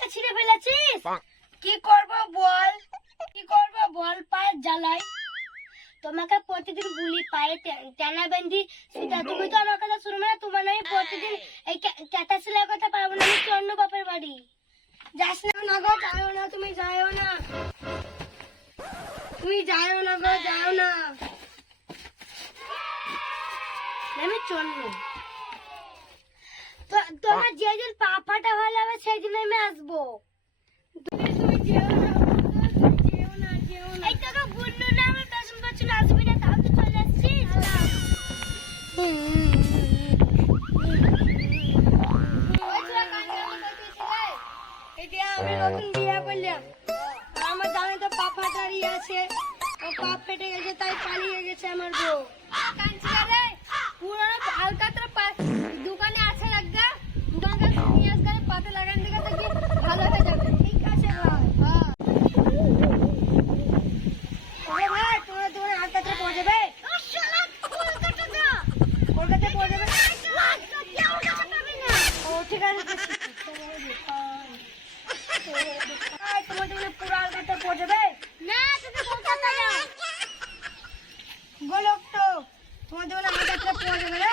প্যান্টটা ছিঁড়ে ফেলেছিস? কি করব বল, কি করব বল, পায়ের জ্বালায়। তোমাকে প্রতিদিন বলি পায়ে টানা বেঁধি সেটা তুমি তো আমার কথা শুনবে না। তোমার আমি প্রতিদিন এই ক্যাটা সেলাই করতে পারবো না, আমি অন্য বাপের বাড়ি। যাস না গো, যাও না, তুমি যাও না, তুমি যাও না গো, যাও না, আমি চন্ন। তোমার যেদিন পা ফাটা হয়ে যাবে সেই দিন আমি আসবো। তুমি যেও না, যেও না, যেও না। এই তোকে বললো না আমার পেছন পেছন আসবি না, তাও তো চলে আসছিস। আমি নতুন বিয়ে করলাম, আমার জানে তো পা ফাটারি আছে, ও পা ফেটে গেছে তাই পালিয়ে গেছে আমার বউ। পুরো আলকাতরা দোকানে আছে লাগা, দোকান থেকে নিয়ে আসবে, পাতে লাগান দিকে দেখি ভালো হয়ে যাবে। ঠিক আছে ভাই, হ্যাঁ ভাই, তোমার দোকানে আলকাতরা পড়ে যাবে, কলকাতায় পড়ে যাবে। ও ঠিক আছে, তোমার দোকানে পুরো আলকাতরা পড়ে যাবে না, তুমি কলকাতা যাও। গোলক তো তোমার দোকানে আলকাতরা পড়ে যাবে না।